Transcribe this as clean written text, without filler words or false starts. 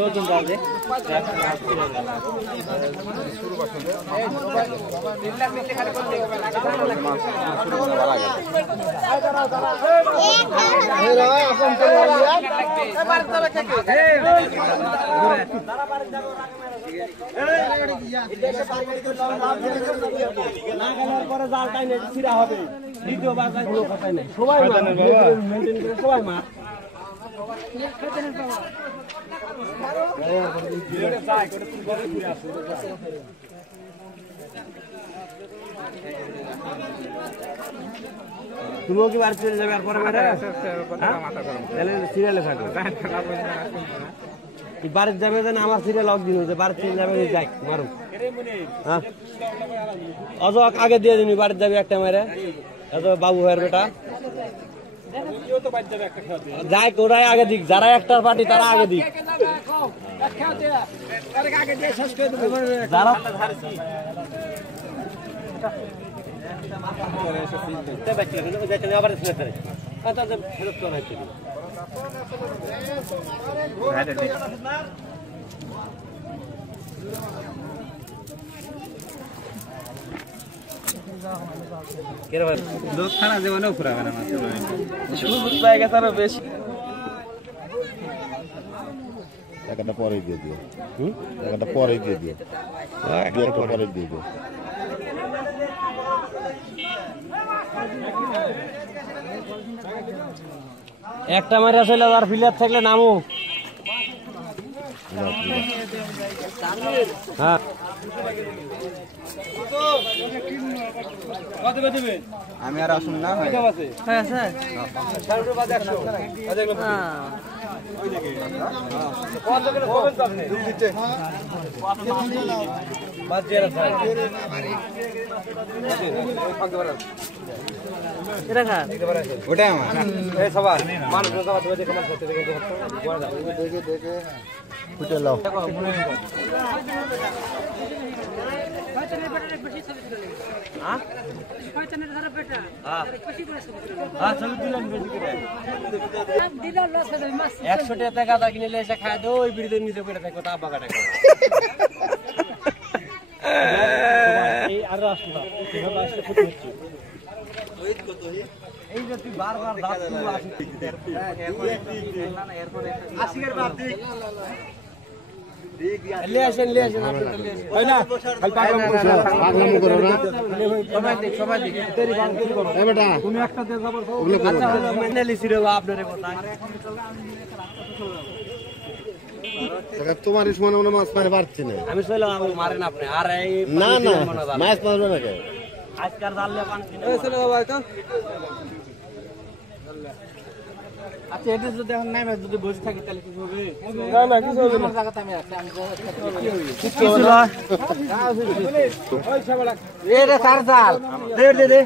নতুন যাবে সবাই মা তুমিও কি বাড়ি চলে যাবে আর পরে সিরিয়ালে থাকো বাড়িতে যাবে যেন আমার সিরিয়াল একদিন হয়েছে বাড়িতে চলে যাবে যাই মারো হ্যাঁ অত আগে দিয়ে দিন বাড়িতে যাবে একটা মেরে এত বাবু ভাইয়ের বেটা যাই ওরাই আগে দিক যারা একটার পার্টি তারা আগে দিক যারা আবার লোক খানা জীবনেও ফুরাবে না বেশি টাকাটা পরে দিয়ে দিও টাকাটা পরে দিয়ে দিও পরে দিয়ে দিও একটা মারি আসলে আর ফিলার থাকলে নামো হ্যাঁ আমি আর আসুন না ওটাই আমার ফুটে লাও একশো টাকা গাঁদা কিনে এসে খায় দো ওই বিড়িদের নিচে পড়ে থাকবো তা বাগাটা আর আসলো এই যে তুই বারবার তোমার মনে মাছ মারে পারছি না আমি মারেন আপনি আর না না মাছ মারবে না কে আজকাল জানলে আচ্ছা এটা যদি এখন নাই যদি বসে থাকি তাহলে কিছু হবে না না কিছু হবে না জায়গাতে আমি আছি আমি কিছু না এই রে চার চাল দে দে